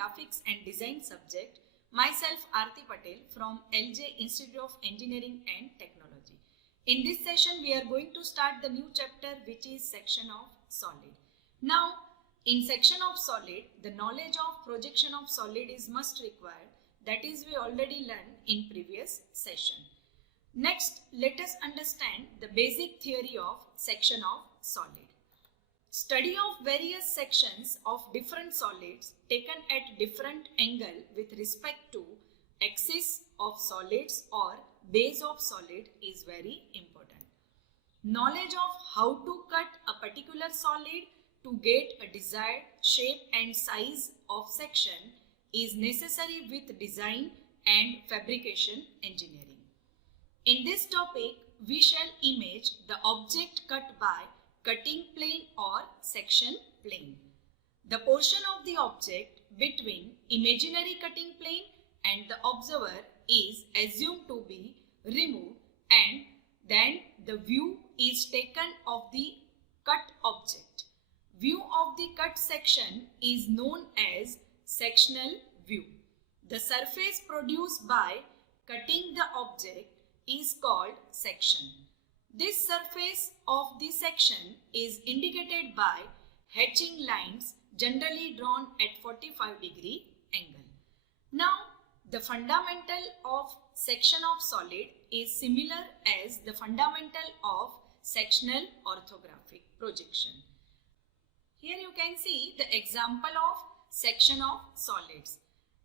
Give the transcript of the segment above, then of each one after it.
Graphics and Design subject. Myself Aarti Patel from LJ Institute of Engineering and Technology. In this session we are going to start the new chapter, which is section of solid. Now in section of solid, the knowledge of projection of solid is must required. That is, we already learned in previous session. Next, let us understand the basic theory of section of solid. Study of various sections of different solids taken at different angle with respect to axis of solids or base of solid is very important. Knowledge of how to cut a particular solid to get a desired shape and size of section is necessary with design and fabrication engineering. In this topic, we shall image the object cut by cutting plane or section plane. The portion of the object between imaginary cutting plane and the observer is assumed to be removed, and then the view is taken of the cut object. View of the cut section is known as sectional view. The surface produced by cutting the object is called section. This surface of the section is indicated by hatching lines generally drawn at 45-degree angle. Now, the fundamental of section of solid is similar as the fundamental of sectional orthographic projection. Here you can see the example of section of solids.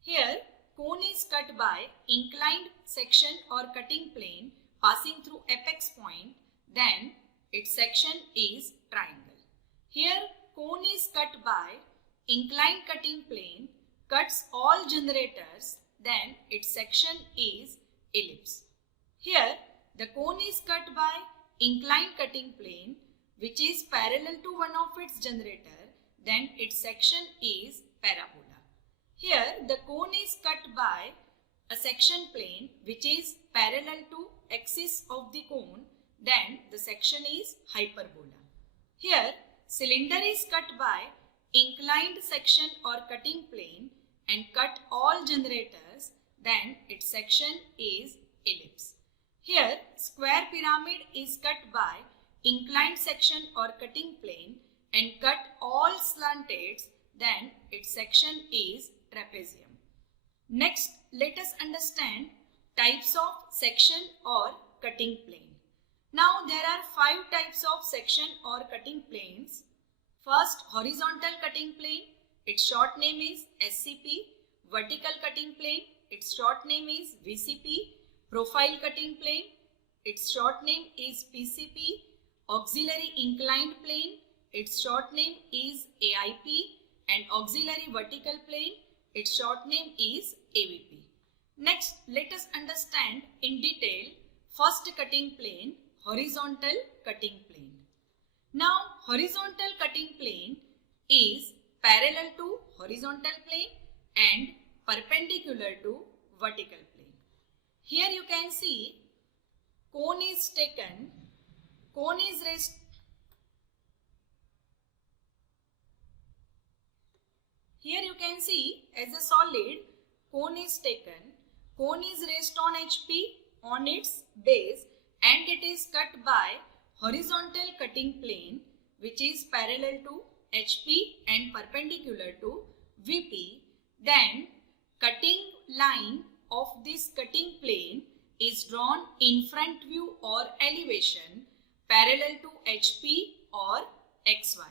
Here, cone is cut by inclined section or cutting plane passing through apex point, then its section is triangle. Here, cone is cut by inclined cutting plane, cuts all generators, then its section is ellipse. Here, the cone is cut by inclined cutting plane, which is parallel to one of its generator, then its section is parabola. Here, the cone is cut by a section plane which is parallel to axis of the cone, then the section is hyperbola. Here, cylinder is cut by inclined section or cutting plane and cut all generators, then its section is ellipse. Here, square pyramid is cut by inclined section or cutting plane and cut all slanteds, then its section is trapezium. Next, let us understand types of section or cutting plane. Now, there are 5 types of section or cutting planes. First, horizontal cutting plane. Its short name is SCP. Vertical cutting plane. Its short name is VCP. Profile cutting plane. Its short name is PCP. Auxiliary inclined plane. Its short name is AIP. And auxiliary vertical plane. Its short name is AVP. Next, let us understand in detail first cutting plane, horizontal cutting plane. Now, horizontal cutting plane is parallel to horizontal plane and perpendicular to vertical plane. Here you can see cone is taken, cone is raised. Here you can see as a solid, cone is taken, cone is raised on HP on its base and it is cut by horizontal cutting plane which is parallel to HP and perpendicular to VP. Then cutting line of this cutting plane is drawn in front view or elevation parallel to HP or XY.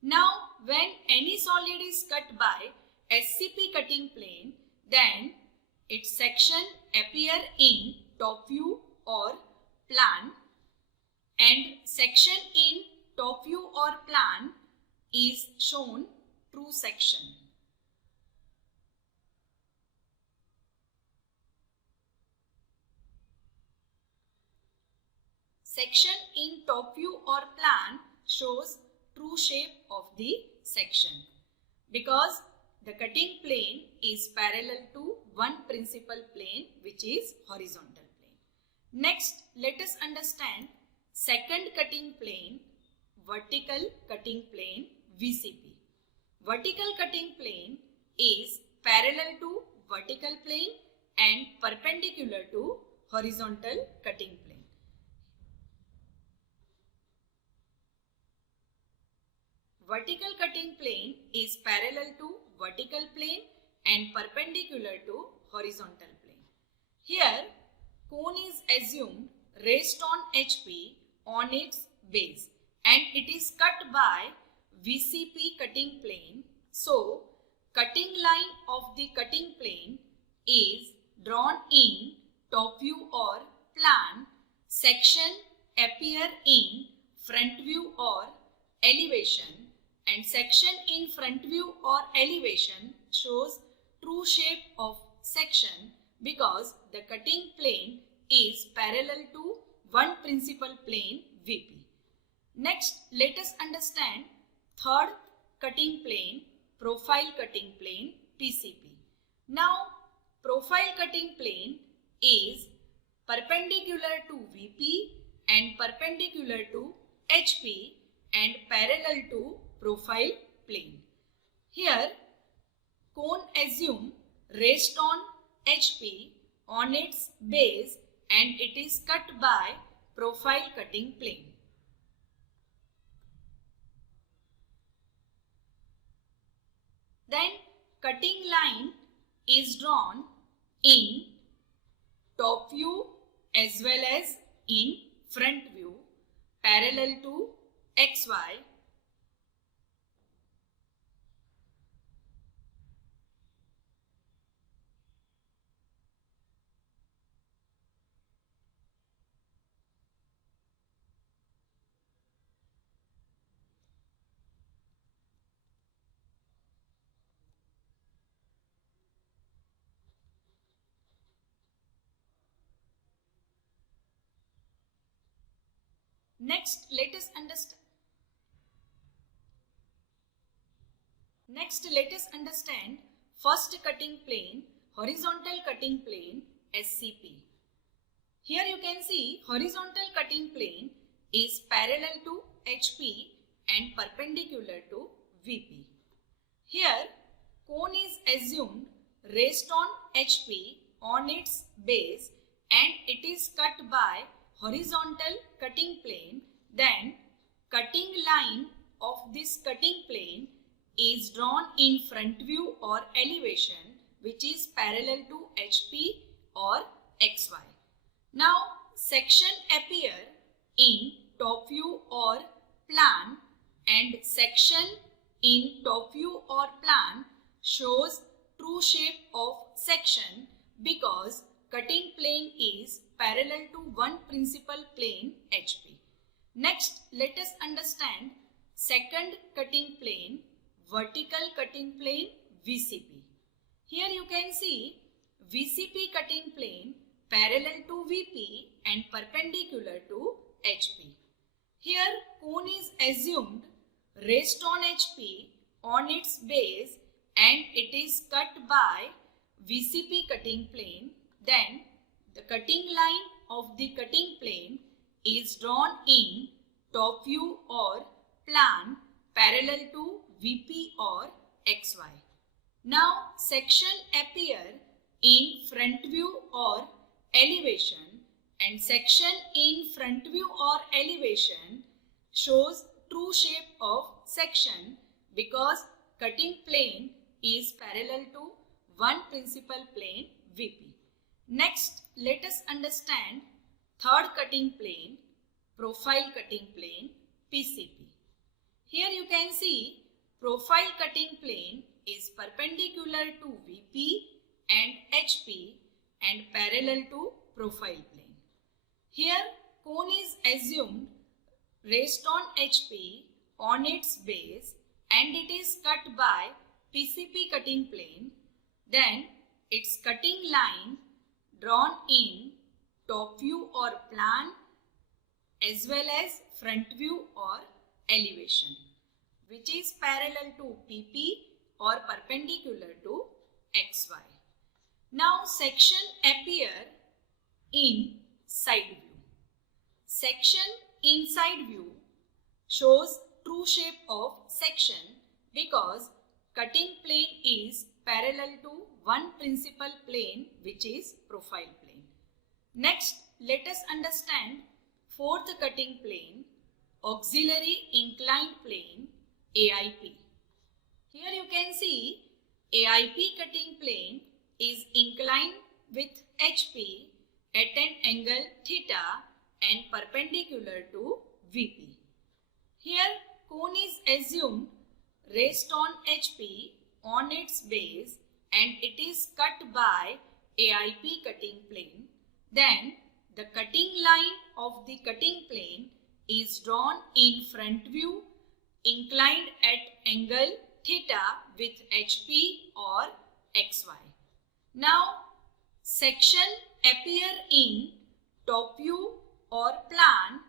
Now, when any solid is cut by SCP cutting plane, then its section appear in top view or plan, and section in top view or plan is shown true section. Section in top view or plan shows true shape of the section because the cutting plane is parallel to one principal plane which is horizontal plane. Next, let us understand second cutting plane, vertical cutting plane VCP. Vertical cutting plane is parallel to vertical plane and perpendicular to horizontal cutting plane. Vertical cutting plane is parallel to vertical plane and perpendicular to horizontal plane. Here, cone is assumed raised on HP on its base and it is cut by VCP cutting plane. So, cutting line of the cutting plane is drawn in top view or plan. Section appear in front view or elevation, and section in front view or elevation shows true shape of section because the cutting plane is parallel to one principal plane VP. Next, let us understand third cutting plane, profile cutting plane PCP. Now, profile cutting plane is perpendicular to VP and perpendicular to HP and parallel to profile plane. Here, cone assume raised on HP on its base and it is cut by profile cutting plane. Then cutting line is drawn in top view as well as in front view parallel to XY. Next, let us understand first cutting plane, horizontal cutting plane SCP. Here you can see horizontal cutting plane is parallel to HP and perpendicular to VP. Here cone is assumed raised on HP on its base and it is cut by horizontal cutting plane. Then cutting line of this cutting plane is drawn in front view or elevation which is parallel to HP or XY. Now section appear in top view or plan and section in top view or plan shows true shape of section because cutting plane is parallel to one principal plane HP. Next, let us understand second cutting plane, vertical cutting plane VCP. Here you can see VCP cutting plane parallel to VP and perpendicular to HP. Here cone is assumed raised on HP on its base and it is cut by VCP cutting plane. Then the cutting line of the cutting plane is drawn in top view or plan parallel to VP or XY. Now section appear in front view or elevation and section in front view or elevation shows true shape of section because cutting plane is parallel to one principal plane VP. Next, let us understand third cutting plane, profile cutting plane PCP. Here you can see profile cutting plane is perpendicular to VP and HP and parallel to profile plane. Here cone is assumed raised on HP on its base and it is cut by PCP cutting plane. Then its cutting line drawn in top view or plan as well as front view or elevation which is parallel to PP or perpendicular to XY. Now section appear in side view. Section in side view shows true shape of section because cutting plane is parallel to one principal plane, which is profile plane. Next, let us understand fourth cutting plane, auxiliary inclined plane, AIP. Here you can see AIP cutting plane is inclined with HP at an angle theta and perpendicular to VP. Here cone is assumed rest on HP on its base and it is cut by AIP cutting plane. Then the cutting line of the cutting plane is drawn in front view inclined at angle theta with HP or XY. Now section appear in top view or plan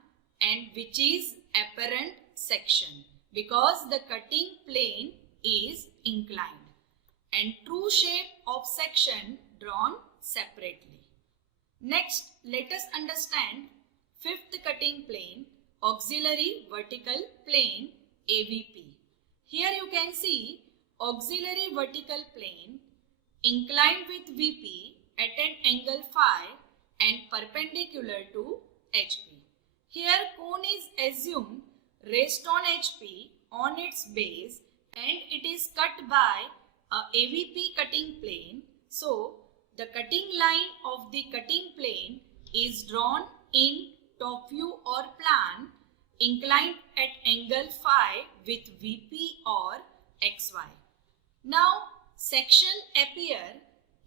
and which is apparent section because the cutting plane is inclined, and true shape of section drawn separately. Next, let us understand fifth cutting plane, auxiliary vertical plane, AVP. Here you can see auxiliary vertical plane inclined with VP at an angle phi and perpendicular to HP. Here cone is assumed rest on HP on its base and it is cut by a AVP cutting plane. So the cutting line of the cutting plane is drawn in top view or plan inclined at angle phi with VP or XY. Now section appear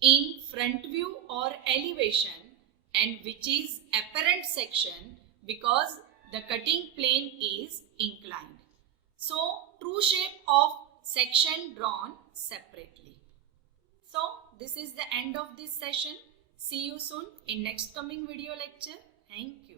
in front view or elevation and which is apparent section because the cutting plane is inclined. So true shape of section drawn separately. So this is the end of this session. See you soon in next coming video lecture. Thank you.